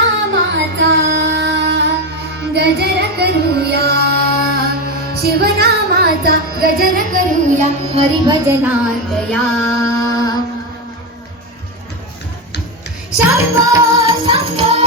शिवनामाचा गजर करूया. शिवनामाचा गजर करूया. हरिभजनात या शंभो शंभो.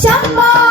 香什么？